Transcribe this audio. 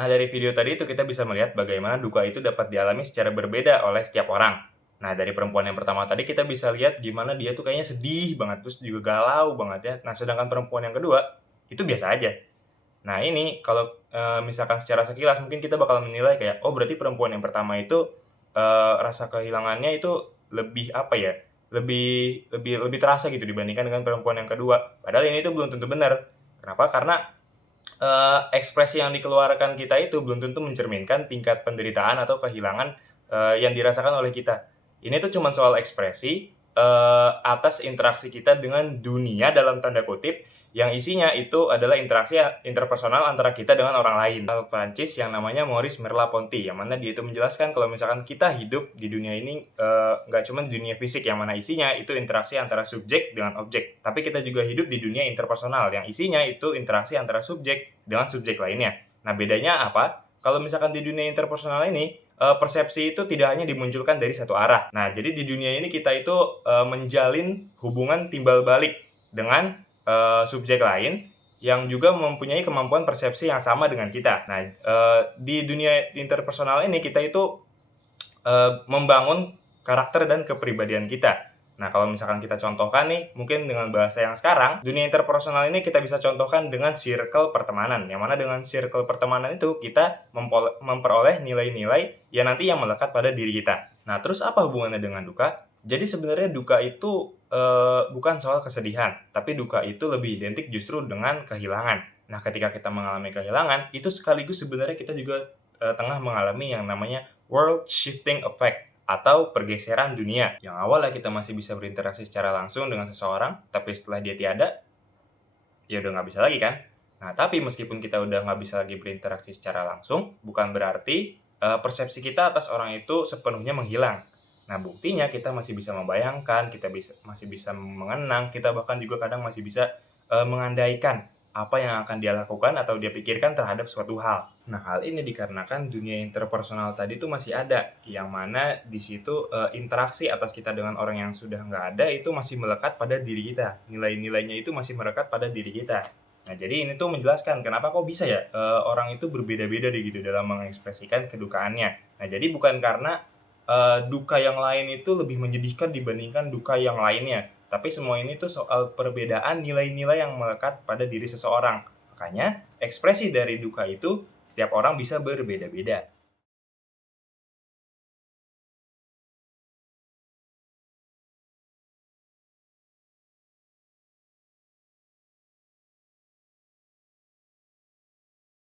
Nah, dari video tadi itu kita bisa melihat bagaimana duka itu dapat dialami secara berbeda oleh setiap orang. Nah, dari perempuan yang pertama tadi kita bisa lihat gimana dia tuh kayaknya sedih banget, terus juga galau banget ya. Nah, sedangkan perempuan yang kedua, itu biasa aja. Nah, ini kalau, misalkan secara sekilas mungkin kita bakal menilai kayak, oh berarti perempuan yang pertama itu, rasa kehilangannya itu lebih, apa ya, lebih lebih lebih terasa gitu dibandingkan dengan perempuan yang kedua. Padahal ini tuh belum tentu benar. Kenapa? Karena ekspresi yang dikeluarkan kita itu belum tentu mencerminkan tingkat penderitaan atau kehilangan, yang dirasakan oleh kita. Ini tuh cuman soal ekspresi, atas interaksi kita dengan dunia dalam tanda kutip, yang isinya itu adalah interaksi interpersonal antara kita dengan orang lain. Prancis yang namanya Maurice Merleau-Ponty, yang mana dia itu menjelaskan kalau misalkan kita hidup di dunia ini, nggak cuma di dunia fisik yang mana isinya itu interaksi antara subjek dengan objek, tapi kita juga hidup di dunia interpersonal yang isinya itu interaksi antara subjek dengan subjek lainnya. Nah, bedanya apa? Kalau misalkan di dunia interpersonal ini, persepsi itu tidak hanya dimunculkan dari satu arah. Nah, jadi di dunia ini kita itu, menjalin hubungan timbal balik dengan, subjek lain yang juga mempunyai kemampuan persepsi yang sama dengan kita. Nah, di dunia interpersonal ini kita itu, membangun karakter dan kepribadian kita. Nah, kalau misalkan kita contohkan nih, mungkin dengan bahasa yang sekarang, dunia interpersonal ini kita bisa contohkan dengan circle pertemanan. Yang mana dengan circle pertemanan itu kita memperoleh nilai-nilai yang nanti yang melekat pada diri kita. Nah, terus apa hubungannya dengan duka? Jadi sebenarnya duka itu bukan soal kesedihan, tapi duka itu lebih identik justru dengan kehilangan. Nah, ketika kita mengalami kehilangan, itu sekaligus sebenarnya kita juga tengah mengalami yang namanya world shifting effect atau pergeseran dunia. Yang awalnya kita masih bisa berinteraksi secara langsung dengan seseorang, tapi setelah dia tiada, ya udah nggak bisa lagi kan? Nah, tapi meskipun kita udah nggak bisa lagi berinteraksi secara langsung, bukan berarti persepsi kita atas orang itu sepenuhnya menghilang. Nah, buktinya kita masih bisa membayangkan, masih bisa mengenang, kita bahkan juga kadang masih bisa mengandaikan apa yang akan dia lakukan atau dia pikirkan terhadap suatu hal. Nah, hal ini dikarenakan dunia interpersonal tadi itu masih ada, yang mana di situ interaksi atas kita dengan orang yang sudah nggak ada itu masih melekat pada diri kita. Nilai-nilainya itu masih melekat pada diri kita. Nah, jadi ini tuh menjelaskan kenapa kok bisa ya orang itu berbeda-beda gitu dalam mengekspresikan kedukaannya. Nah, jadi bukan karena duka yang lain itu lebih menyedihkan dibandingkan duka yang lainnya. Tapi semua ini tuh soal perbedaan nilai-nilai yang melekat pada diri seseorang. Makanya, ekspresi dari duka itu setiap orang bisa berbeda-beda.